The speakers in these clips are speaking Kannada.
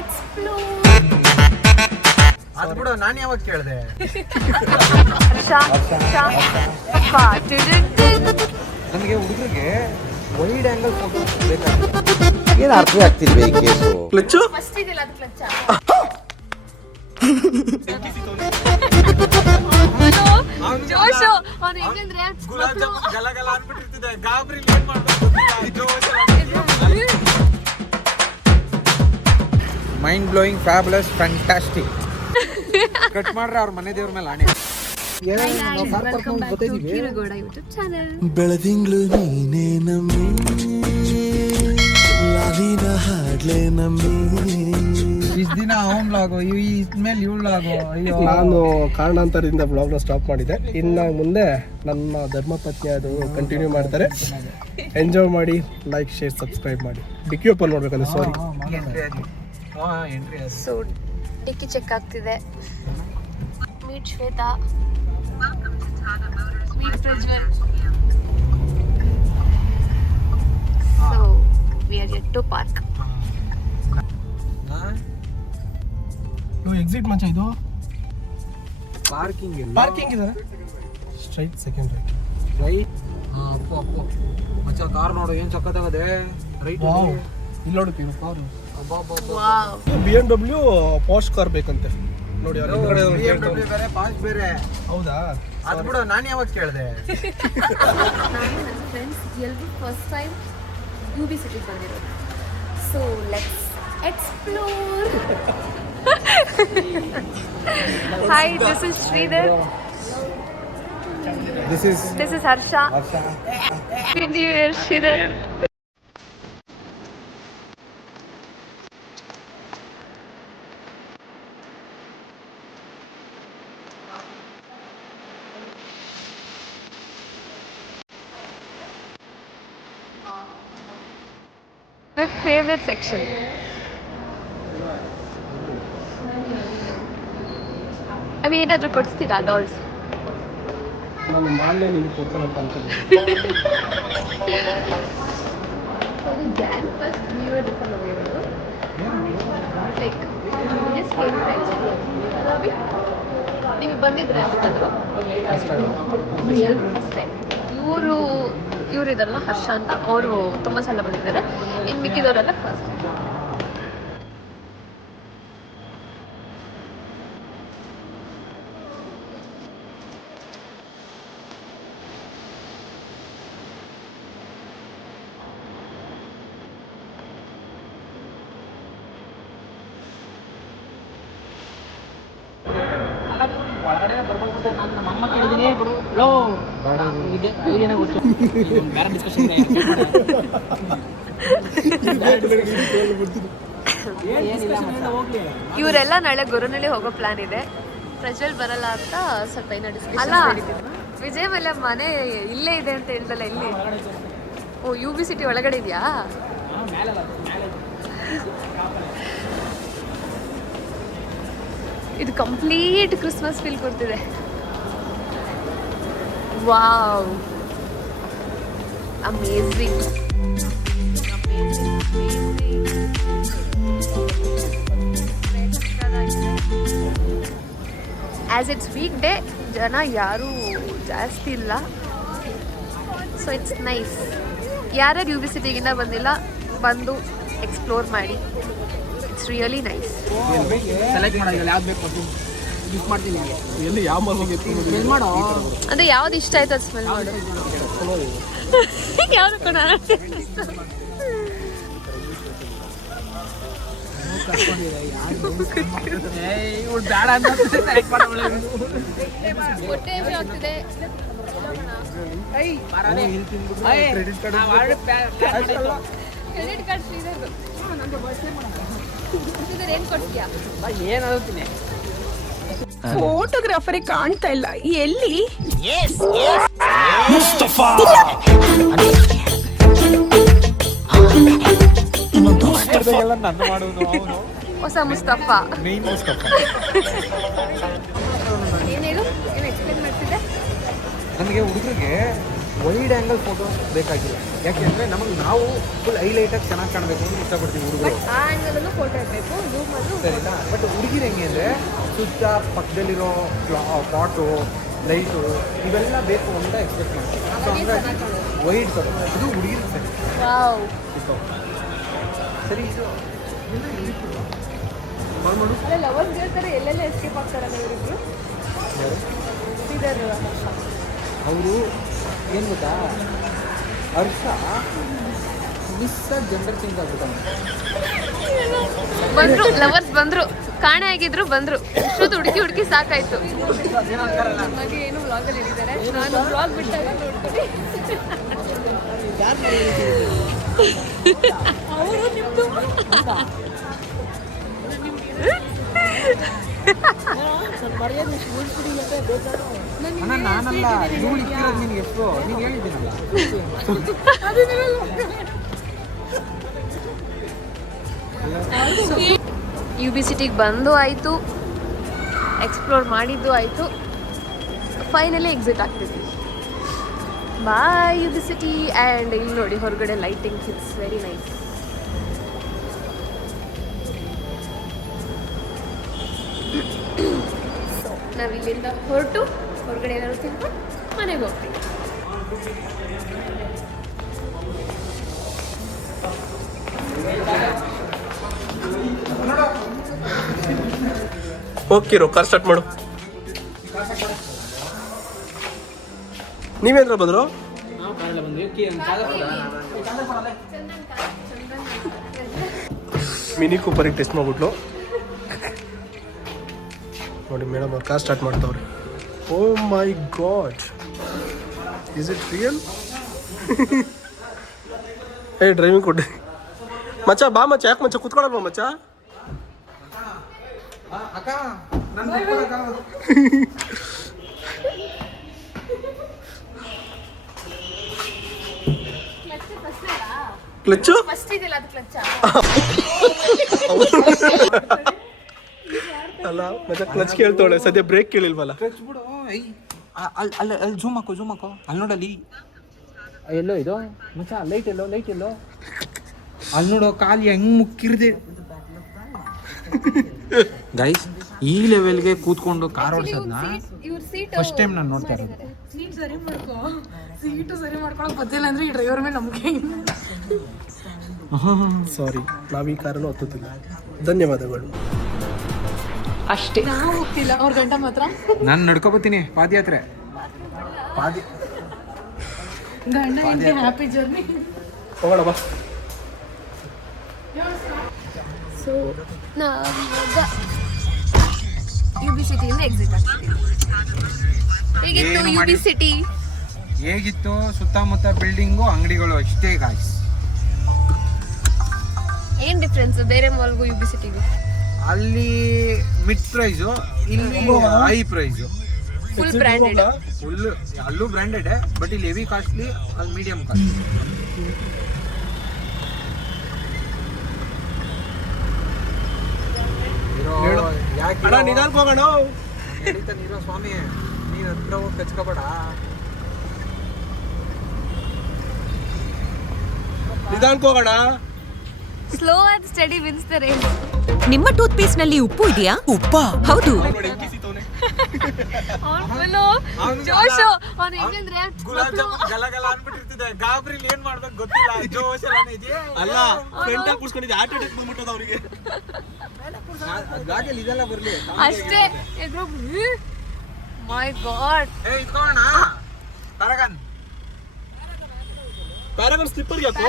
ಎಕ್ಸ್ಪ್ಲೋರ್. ಅದು ಬಿಡು, ನಾನು ಯಾವಾಗ ಕೇಳಿದೆ? ನನಗೆ ಹುಡುಗರಿಗೆ ವೈಡ್ ಆಂಗಲ್ ಫೋಟೋ ಬೇಕಾಗಿಲ್ಲ. ಏನು ಅರ್ಥ ಆಗ್ತಿಲ್ವೇ ಈ ಕೇಸು? ಕ್ಲಚ್ಚು ಫಸ್ಟ್ ಇದೆಲ್ಲ ಅದು ಕ್ಲಚ್. ಜೋಶು ಅವನು ಹೆಂಗಂದ್ರೆ ಗುಲಾಬ್ ಜಾಮೂನ್ ಗಲ ಗಲ ಅನ್ಬಿಟ್ಟಿರ್ತಿದೆ. ಗಾಬರಿ ಏನ್ ಮಾಡ್ಬೇಕು? Mind blowing, fabulous, fantastic. Cut ಮಾಡ್ರೆ ಅವ್ರ ಮನೆ ದೇವ್ರ ಮೇಲೆ ಆಣೆ. ಕಿರುಗೋಡ ಯೂಟ್ಯೂಬ್ ಚಾನೆಲ್. ಬೆಳದಿಂಗ್ಳು ನೀನೇ ನಮ್ಮಿ, ಲಾಲಿನ ಹಾಡ್ಲೆ ನಮ್ಮಿ. ಇಷ್ಟ ದಿನ ಅವನ್ ಲಾಗೋ, ಇದ್ಮೇಲೆ ಇವಳು ಲಾಗೋ. ಅಯ್ಯೋ, ನಾನು ಕಾರಣಾಂತರದಿಂದ ಬ್ಲಾಗ್ನ ಸ್ಟಾಪ್ ಮಾಡಿದೆ. ಇನ್ನು ಮುಂದೆ ನನ್ನ ಧರ್ಮಪತ್ನಿ ಅದು ಕಂಟಿನ್ಯೂ ಮಾಡ್ತಾರೆ. ಎಂಜಾಯ್ ಮಾಡಿ, ಲೈಕ್, ಶೇರ್, ಸಬ್ಸ್ಕ್ರೈಬ್ ಮಾಡಿ. ಡಿಕ್ಕಿ ಓಪನ್ ನೋಡ್ಬೇಕಂದ್ರೆ ಸಾರಿ. ಎಂಟ್ರಿ ಸೊ ಟಿಕ್ಕಿ ಚೆಕ್ ಆಗ್ತಿದೆ. Meet Shweta, meet Prajwal. So we are yet to park. Exit ಮಚ್ಚ ಇದು ಪಾರ್ಕಿಂಗ್ ಇಲ್ಲ. ಪಾರ್ಕಿಂಗ್ ಇದೆ. Straight second right. Right. Appu Appu ಮಚ್ಚ, ಕಾರ್ ನೋಡು ಏನ್ ಸಕ್ಕತ್ತಾಗದೆ. ರೈಟ್ ಇಲ್ಲಿ ನೋಡುತ್ತೀವಿ car. Wow. BMW posh car ಬೇಕಂತೆ ನೋಡಿ. ಅಲ್ಲಿ ಹಿಂದ್ಗಡೆ ಅವ್ರು BMW ಕೇಳ್ತಾರೆ. ಬೇರೆ, ಪಾಸ್ ಬೇರೆ. ಹೌದಾ? ಅದು ಬಿಡು, ನಾನು ಯಾವಾಗ ಕೇಳಿದೆ? ನಾನು ನನ್ನ ಫ್ರೆಂಡ್ಸ್ ಎಲ್ಲರೂ ಫಸ್ಟ್ ಟೈಮ್ UB ಸಿಟಿಗೆ ಬಂದಿರೋದು. So let's explore. Hi, this is Sridhar. This is Harsha. New Year, Sridhar. My favorite section. ಏನಾದರೂ ಕೊಡಿಸ್ತೀರಾ ಡಾಲ್ಸ್? ನಾನು ಮಾಡಲೇ ನಿಮಗೆ ಕೊಡ್ತಾನೆ ಅಂತ ಅನ್ಕೊಂಡಿದ್ದೆ. ನೀವು ಬಂದಿದ್ರೆ ಇವರಿದಲ್ಲ ಹರ್ಷ ಅಂತ, ಅವರು ತುಂಬ ಸಲ ಬಂದಿದ್ದಾರೆ. ಇನ್ನು ಮಿಕ್ಕಿದವರೆಲ್ಲ ಫಸ್ಟ್. ಇವರೆಲ್ಲ ನಾಳೆ ಗೊರವನಹಳ್ಳಿ ಹೋಗೋ ಪ್ಲಾನ್ ಇದೆ. ಪ್ರಜ್ವಲ್ ಬರಲ್ಲ ಅಂತ ಸ್ವಲ್ಪ ಏನೋ ಡಿಸ್ಕಷನ್. ಅಲ್ಲ, ವಿಜಯ್ ಮಲ್ಯ ಮನೆ ಇಲ್ಲೇ ಇದೆ ಅಂತ ಹೇಳ್ದಲ್ಲ, ಇಲ್ಲಿ. ಓ, UB ಸಿಟಿ ಒಳಗಡೆ ಇದೆಯಾ? ಇದು ಕಂಪ್ಲೀಟ್ ಕ್ರಿಸ್ಮಸ್ ಫೀಲ್ ಕೊಡ್ತಿದೆ. Wow, amazing. As it's weak day, ಜನ ಯಾರೂ ಜಾಸ್ತಿ ಇಲ್ಲ. So it's nice. ಯಾರ್ಯಾರು UB ಸಿಟಿಗಿಂದ ಬಂದಿಲ್ಲ, ಬಂದು ಎಕ್ಸ್ಪ್ಲೋರ್ ಮಾಡಿ. It's really nice. ಸೆಲೆಕ್ಟ್ ಮಾಡೋದಿಲ್ಲ, ಯಾವ್ದು ಬೇಕು ಅದು ಯೂಸ್ ಮಾಡ್ತೀನಿ. ಎಲ್ಲಿ ಯಾವ ಮಾರ್ನಿಂಗ್ ಸ್ಮೆಲ್ ಮಾಡೋ. ಅಂದರೆ ಯಾವ್ದು ಇಷ್ಟ ಆಯ್ತು ಅದು ಸ್ಮೆಲ್ ಮಾಡು. ಯಾವುದು ಕೊಡ. ಹೊಟ್ಟೆ ಆಗ್ತಿದೆ. ಕ್ರೆಡಿಟ್ ಕಾರ್ಡ್ ಶ್ರೀಧರ್ದು. ಏನು ಕೊಡ್ತೀಯಾ? ಏನಾಗುತ್ತೆ? ಫೋಟೋಗ್ರಾಫರೇ ಕಾಣ್ತಾ ಇಲ್ಲ, ಎಲ್ಲಿ? ಮುಸ್ತಫಾ ನನ್ನ ಮಾಡುವುದು ಅವನು. ಹೊಸ ಮುಸ್ತಫಾ. ಮೇನ್ ಮುಸ್ತಫಾ. ಏನೇನು ಎಕ್ಸ್ಪ್ಲೇನ್ ಮಾಡ್ತಿದ್ದೆ? ನನಗೆ ಹುಡುಗರಿಗೆ ವೈಡ್ ಆ್ಯಂಗಲ್ ಫೋಟೋ ಬೇಕಾಗಿಲ್ಲ. ಯಾಕೆಂದರೆ ನಮಗೆ ನಾವು ಫುಲ್ ಹೈಲೈಟಾಗಿ ಚೆನ್ನಾಗಿ ಕಾಣಬೇಕು ಅಂತ ಇಷ್ಟಪಡ್ತೀವಿ ಹುಡುಗರು. ಆ ಆ್ಯಂಗಲಲ್ಲೂ ಫೋಟೋ ಇರಬೇಕು, ಝೂಮ್ ಸರಿನಾ. ಬಟ್ ಹುಡುಗಿರು ಹೆಂಗೆ ಅಂದರೆ ಸುತ್ತ ಪಕ್ಕದಲ್ಲಿರೋ ಪಾಟು ಲೈಟು ಇವೆಲ್ಲ ಬೇಕು ಅಂತ ಎಕ್ಸ್ಪೆಕ್ಟ್ ಮಾಡ್ತೀವಿ. ಸೊ ಹಂಗಾಗಿ ವೈಟ್ ತಗೊಂಡು ಇದು ಹುಡುಗಿರು ಸರಿ ವಾವ್. ಸರಿ ಇದು ಅಲ್ಲ ಲವರ್ಸ್ ಹೇಳ್ತಾರೆ ಎಲ್ಲೆಲ್ಲ ಎಸ್ಕೇಪ್ ಆಗ್ತಾರಲ್ಲ ಇವರಿಬ್ರು. ಅವರು ಏನು ಗೊತ್ತಾ, ಹರ್ಷ ಮಿಸ್ಸಾಗಿ ಜೆಂಡರ್ ಚೇಂಜ್ ಆಗ್ಬಿಟ್ಟಾನೆ. ಬಂದ್ರು ಲವರ್ಸ್ ಬಂದ್ರು, ಕಾಣೆ ಆಗಿದ್ರು ಬಂದ್ರು. ಇಷ್ಟೊತ್ತು ಹುಡುಕಿ ಸಾಕಾಯ್ತು. ಹಾಗೆ ಏನು ವ್ಲಾಗಲ್ಲಿ ಹೇಳಿದ್ದಾರೆ, ನಾನು ವ್ಲಾಗ್ ಬಿಟ್ಟಾಗ ನೋಡ್ತೀನಿ. ಅವರು ನಿಮ್ದು ಅಣ್ಣ ನಾನಲ್ಲ, ಇವಳು ಇಕ್ಕಿರೋದು ನಿನ್ಗೆ ಎಷ್ಟು ನೀನು ಹೇಳಿದ್ದೀನಲ್ಲ. UB ಸಿಟಿಗೆ ಬಂದು ಆಯಿತು, ಎಕ್ಸ್ಪ್ಲೋರ್ ಮಾಡಿದ್ದು ಆಯಿತು, ಫೈನಲಿ ಎಕ್ಸಿಟ್ ಆಗ್ತಿದ್ವಿ. Bye UB city. ಆ್ಯಂಡ್ ಇಲ್ಲಿ ನೋಡಿ ಹೊರಗಡೆ lighting, it's very nice. So ನಾವಿಲ್ಲಿಂದ ಹೊರಟು ಹೊರಗಡೆ ಏನಾದ್ರು ತಿಂದು ಮನೆಗೆ ಹೋಗ್ತೀವಿ. ಓಕೆ ಕಾರ್ ಸ್ಟಾರ್ಟ್ ಮಾಡು. ನೀವೇಂದ್ರ ಬಂದ್ರು? ಮಿನಿ ಕೂಪರಿಗೆ ಟೆಸ್ಟ್ ಮಾಡ್ಬಿಟ್ಲು ನೋಡಿ ಮೇಡಮ್. ಅವ್ರು ಕಾರ್ ಸ್ಟಾರ್ಟ್ ಮಾಡ್ತಾವ್ರೆ. ಓ ಮೈ ಗಾಡ್, ಇಸ್ ಇಟ್ ರಿಯಲ್? ಏ ಡ್ರೈವಿಂಗ್ ಕೊಡಿ ಮಚ್ಚ. ಬಾ ಮಚ್ಚ. ಯಾಕೆ ಮಚ್ಚ ಕೂತ್ಕೊಳ್ಳಲ್ವಾ ಮಚ್ಚ? ಅಕ್ಕ ಕ್ಲಚ್ಚು ಫಸ್ಟ್ ಇದೆಲ್ಲ ಅದು ಕ್ಲಚ್ಚ. ಅಲ್ಲ ಮತ್ತೆ ಕ್ಲಚ್ ಕೇಳ್ತಾವಳೆ, ಸದ್ಯ ಬ್ರೇಕ್ ಕೇಳಿಲ್ವಲ್ಲ. ಕ್ಲಚ್ ಬಿಡು. ಅಲ್ಲಿ ಝೂಮ್ ಹಾಕೋ ಅಲ್ಲಿ ನೋಡಲ್ಲಿ ಎಲ್ಲೋ ಇದು ಮಚ್ಚ. ಲೈಟ್ ಎಲ್ಲೋ ಅಲ್ಲಿ ನೋಡೋ ಕಾಲು ಹೆಂಗ್ ಮುಕ್ಕಿರ್ದೆ. ಗೈಸ್ ಈ ಲೆವೆಲ್ಗೆ ಕೂತ್ಕೊಂಡು ಕಾರ್ ಓಡಿಸೋದನ್ನ ಇವ್ರ ಸೀಟ್ ಫಸ್ಟ್ ಟೈಮ್ ನಾನು ನೋಡ್ತಾ ಇರೋದು. ಸೀಟು ಸರಿ ಮಾಡ್ಕೊಳಕ್ ಗೊತ್ತಿಲ್ಲ ಅಂದ್ರೆ ಈ ಡ್ರೈವರ್ ಮೇಲೆ ನಂಬಿಕೆ ಇಲ್ಲ. ಸಾರಿ, ನಾವು ಈ ಕಾರನ್ನು ಹತ್ತುತ್ತಿಲ್ಲ. ಧನ್ಯವಾದಗಳು. ಅಷ್ಟೇ. ನಾವು ಹೋಗ್ತಿಲ್ಲ, ಅವ್ರ ಗಂಟ ಮಾತ್ರ ನಾನು ನಡ್ಕೊಬತ್ತೀನಿ ಪಾದಯಾತ್ರೆ. ಗಂಡ ಹೆಂಡತಿ ಹ್ಯಾಪಿ ಜರ್ನಿ. ಹೋಗೋಣ ಬಾ. ಸೊ ನಾವೀಗ UB ಸಿಟಿಯಿಂದ ಎಕ್ಸಿಟ್ ಆಗ್ತಿದ್ದೀವಿ. ಹೇಗಿತ್ತು ಏನು UB ಸಿಟಿ? ಹೇಗಿತ್ತು? ಸುತ್ತಮುತ್ತ ಬಿಲ್ಡಿಂಗು, ಅಂಗಡಿಗಳು ಅಷ್ಟೇ ಗಾಯ್ಸ್. ಏನ್ ಡಿಫ್ರೆನ್ಸ್ ಬೇರೆ ಮಾಲ್ಗೂ UB ಸಿಟಿಗೂ? ಅಲ್ಲಿ ಮಿಡ್ ಪ್ರೈಸು, ಇಲ್ಲಿ high price. Full branded. Full ಅಲ್ಲೂ ಬ್ರ್ಯಾಂಡೆಡ್, ಬಟ್ ಇಲ್ಲಿ ಹೆವಿ ಕಾಸ್ಟ್ಲಿ, ಅಲ್ಲಿ ಮೀಡಿಯಂ ಕಾಸ್ಟ್ಲಿ. ಅಣ್ಣ ನಿಧಾನಕ್ಕೆ ಹೋಗೋಣ. ನಡೀತಾ ನೀರೋ ಸ್ವಾಮಿ, ನೀನ್ ಹತ್ರ ಹೋಗಿ ಕಚ್ಕೋಬೇಡ. ನಿಧಾನಕ್ಕೆ ಹೋಗೋಣ. Slow and steady wins the race. ನಿಮ್ಮ ಟೂತ್ ಪೇಸ್ಟ್ ನಲ್ಲಿ ಉಪ್ಪು ಇದೆಯಾ? ಉಪ್ಪ? ಹೌದು. ಜೋಶು ಅವನು ಹೆಂಗಂದ್ರೆ ಗುಲಾಬ್ ಜಾಮೂನ್ ಗಲಗಲ ಅನ್ಬಿಟ್ಟಿರ್ತಿದೆ. ಗಾಬ್ರಿಲ್ ಏನ್ ಮಾಡ್ಬೇಕು ಗೊತ್ತಿಲ್ಲ. ಜೋಶ್ ಎಲ್ಲ ಇದೆಯಾ? ಅಲ್ಲ ಫ್ರಂಟ್ ಆಗಿ ಕೂರ್ಸ್ಕೊಂಡಿದ್ದೆ, ಹಾರ್ಟ್ ಅಟ್ಯಾಕ್ ಬಂದ್ಬಿಟ್ಟದ ಅವರಿಗೆ. ಗಾಡಿಯಲ್ಲಿ ಇದೆಲ್ಲ ಬರ್ಲಿ ಅಷ್ಟೇ. ಮೈ ಗಾಡ್. ಇಟ್ಕೋಣ ಪ್ಯಾರಾಗನ್. ಪ್ಯಾರಾಗನ್ ಸ್ಲಿಪ್ಪರ್ ಯಾಕೋ?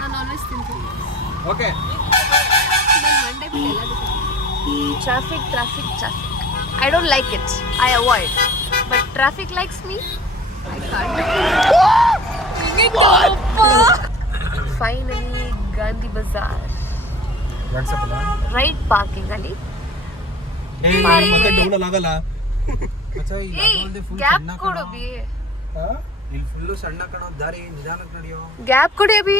ನಾನು ಆಲ್ವೇಸ್ ತಿಂತೀನಿ. Okay. Traffic. I don't like it. I avoid. But traffic likes me. I can't. Finally, Gandhi Bazaar. Right parking ali. ಮತ್ತೆ ಡೌನ್ ಆಗಲ್ಲ. Gap kodu bhi. ಇಲ್ಲಿ ಫುಲ್ಲು ಸಣ್ಣ ಕಣೋ ದಾರಿ, ನಿಧಾನಕ್ಕೆ ನಡೆಯೋ. Gap kodu bhi.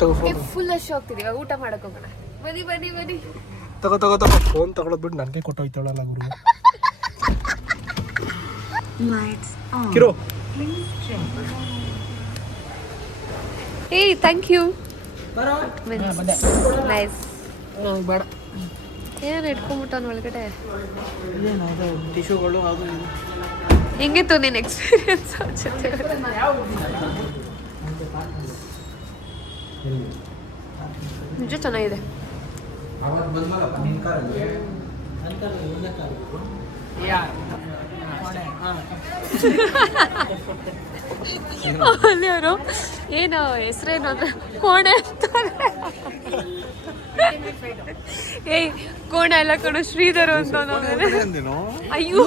ತಗೋ ಫೋನ್. ಫುಲ್ ಅಶ್ ಹೋಗ್ತಿದೀವಿ, ಊಟ ಮಾಡಕ್ ಹೋಗೋಣ. ಬನ್ನಿ. ತಗೋ ಫೋನ್ ತಗೊಳೋದ್ ಬಿಟ್ಟು ನನಗೆ ಕೊಟ್ಟೋಯ್ತಾಳಲ್ಲ ಗುರು. ಕಿರೋ ಏಯ್ ಥ್ಯಾಂಕ್ ಯು ನೈಸ್. ಬೇಡ ಏನು ಇಟ್ಕೊಂಬಿಟ್ಟವನು ಒಳಗಡೆ. ಟಿಶ್ಯೂಗಳು ಅದು ಹೆಂಗಿತ್ತು ನಿನ್ನ ಎಕ್ಸ್ಪೀರಿಯನ್ಸ್ ಜೊತೆ? ನಿಜ ಚೆನ್ನಾಗಿದೆ. ಅಲ್ಲಿ ಅವರು ಏನು ಹೆಸರೇನು ಅಂದ್ರೆ ಕೋಣೆ ಅಂತಾರೆ. ಏಯ್ ಕೋಣೆ ಎಲ್ಲ ಕಣೋ ಶ್ರೀಧರು ಅಂತ ಅಯ್ಯೋ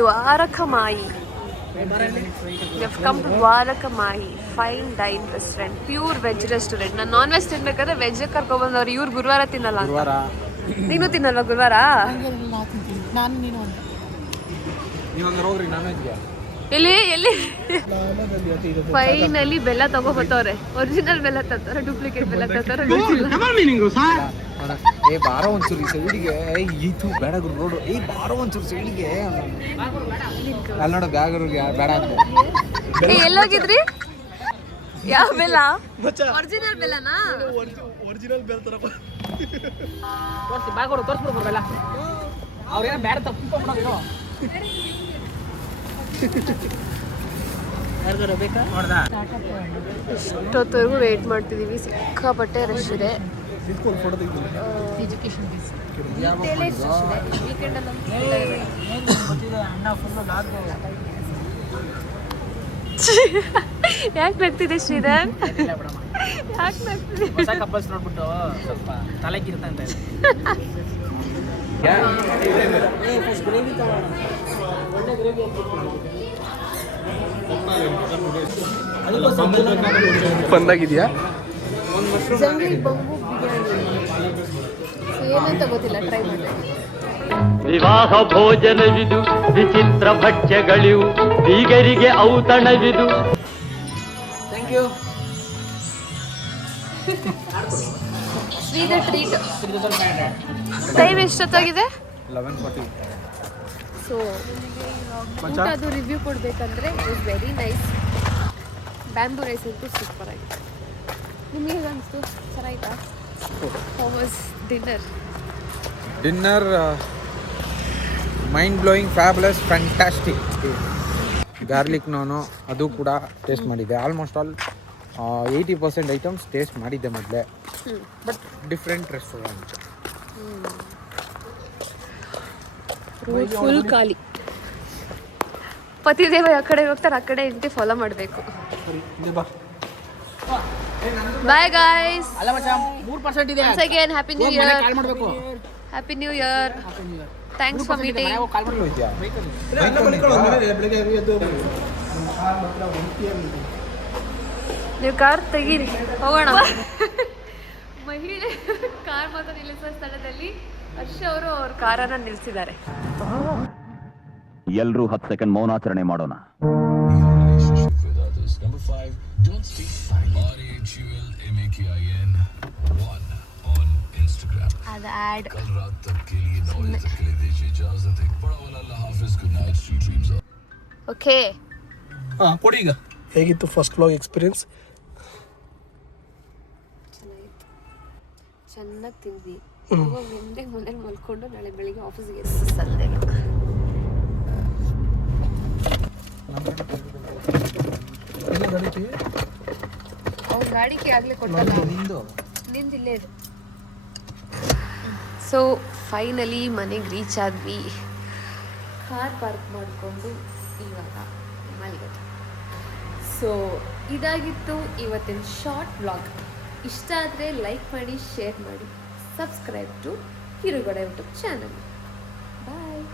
Dwarakamayi. We've come to Dwarakamayi fine dine restaurant, pure veg restaurant. ನಾನು ನಾನ್ ವೆಜ್ ತಿನ್ಬೇಕಾದ್ರೆ ವೆಜ್ ಕರ್ಕೊಬಂದವ್ರು. ಇವ್ರು ಗುರುವಾರ ತಿನ್ನಲ್ಲ ಅಂತ. ನೀನು ತಿನ್ನಲ್ವಾ ಗುರುವಾರ? ನಾನು ನೀನು ಅಂತ ಎಲ್ಲಿ ಎಲ್ಲಿ ಫೈನಲಿ ಬೆಲ್ಲ ತಗೋಬತ್ತವ್ರೆ. ಒರಿಜಿನಲ್ ಬೆಲ್ಲ ತರ್ತಾರೆ, ಡೂಪ್ಲಿಕೇಟ್ ಬೆಲ್ಲ ತರ್ತಾರೆ. ಏ ಬಾರೋ ಒಂಚೂರು ಸೈಡಿಗೆ. ಇದು ಬೇಡ ಗುರು ರೋಡು. ಏ ಬಾರೋ ಒಂಚೂರು ಸೈಡಿಗೆ. ಅಲ್ಲಿ ನೋಡ ಬ್ಯಾಗ್ರಿಗೆ ಬೇಡ ಅಂತ. ಎಲ್ಲೋಗಿದ್ರಿ? ಯಾವ ಬೆಲ್ಲ? ಒರಿಜಿನಲ್ ಬೆಲ್ಲನಾ? ಒರಿಜಿನಲ್ ಬೆಲ್ ತರ ತೋರಿಸ್ಬಿಡ್ಬೋದಲ್ಲ ಅವ್ರೇನ ಬೇಡ ತಪ್ಪಿಕೊಂಡ್ಬಿಡೋದು. ಇಷ್ಟೊತ್ತವರೆಗೂ ವೇಟ್ ಮಾಡ್ತಿದ್ದೀವಿ. ಸಿಕ್ಕಾಪಟ್ಟೆ ರಶ್ ಇದೆ. ಎಜುಕೇಶನ್ ಫೀಸ್ ಯಾಕೆ ನಗ್ತಿದೆ ಶ್ರೀಧರ್? ಯಾಕೆ ನಗ್ತಿದೆ? ಕಪಲ್ಸ್ ನೋಡ್ಬಿಟ್ಟು ಸ್ವಲ್ಪ ತಲೆಗಿರ್ತಾ ಅಂತ. ಬಂದಾಗಿದೆಯಾ? ಜಂಗ್ಲಿ ಬಂಬು ಬಿರಿಯಾನಿ ಏನಂತ ಗೊತ್ತಿಲ್ಲ, ಟ್ರೈ ಮಾಡಿ. ವಿವಾಹ ಭೋಜನವಿದು, ವಿಚಿತ್ರ ಭಕ್ಷ್ಯಗಳಿವು, ಬೀಗರಿಗೆ ಔತಣವಿದು. Thank you. Sridhar treat. Time ಎಷ್ಟೊತ್ತಾಗಿದೆ? 11:40. ಸೊ ಊಟದು ರಿವ್ಯೂ ಕೊಡಬೇಕಂದ್ರೆ it was very nice. Bamboo rice ಅಂತೂ ಸೂಪರ್ ಆಗಿದೆ. ನಿಮಗೆ ಹೇಗನ್ನಿಸ್ತು? ಚೆನ್ನಾಯ್ತಾ? How was dinner? Dinner mind blowing, fabulous, fantastic. Garlic naan ಅದು ಕೂಡ ಟೇಸ್ಟ್ ಮಾಡಿದ್ದೆ. ಆಲ್ಮೋಸ್ಟ್ ಆಲ್ 80% ಐಟಮ್ಸ್ ಟೇಸ್ಟ್ ಮಾಡಿದ್ದೆ ಮೊದಲೇ, ಬಟ್ ಡಿಫ್ರೆಂಟ್ ರೆಸ್ಟೋರೆಂಟ್. ಫುಲ್ ಖಾಲಿ. ಪತಿದೇವ ಆ ಕಡೆ ಹೋಗ್ತಾರೆ, ಆ ಕಡೆ ಇಂಟಿ ಫಾಲೋ ಮಾಡಬೇಕು. Bye guys. 3% ಇದೆ. Once again, happy new year. Happy new year. Thanks for meeting. ನೀವು ಕಾರ್ ತೆಗೀರಿ, ಹೋಗೋಣ. ಮಹಿಳೆ ಕಾರ್ ಮಾತ್ರ ನಿಲ್ಲಿಸುವ ಸ್ಥಳದಲ್ಲಿ ಹರ್ಷ ಅವರು ಅವ್ರ ಕಾರನ್ನ ನಿಲ್ಲಿಸಿದ್ದಾರೆ. ಎಲ್ಲರೂ 10 ಸೆಕೆಂಡ್ ಮೌನಾಚರಣೆ ಮಾಡೋಣ. ಅದು ಆ್ಯಡ್. ಓಕೆ ಹಾಂ ಕೊಡಿ ಈಗ. ಹೇಗಿತ್ತು ಫಸ್ಟ್ ವ್ಲಾಗ್ ಎಕ್ಸ್ಪೀರಿಯನ್ಸ್? ಚೆನ್ನಾಗಿ ತಿಂದ್ವಿ. ನಿಂದೆ ಮನೇಲಿ ಮಲ್ಕೊಂಡು ನಾಳೆ ಬೆಳಿಗ್ಗೆ ಆಫೀಸ್ಗೆ ಸಲ್ದೆ. ಅವ್ನ ಗಾಡಿಗೆ ಆಗಲೇ ಕೊಟ್ಟಲ್ಲ, ನಿಂದಿಲ್ಲೇ. ಸೊ ಫೈನಲಿ ಮನೆಗೆ ರೀಚ್ ಆದ್ವಿ. ಕಾರ್ ಪಾರ್ಕ್ ಮಾಡಿಕೊಂಡು ಇವಾಗ ಮಲಗೋದು. ಸೊ ಇದಾಗಿತ್ತು ಇವತ್ತಿನ ಶಾರ್ಟ್ ವ್ಲಾಗ್. ಇಷ್ಟ ಆದರೆ ಲೈಕ್ ಮಾಡಿ, ಶೇರ್ ಮಾಡಿ, subscribe to Kirugade YouTube channel. Bye.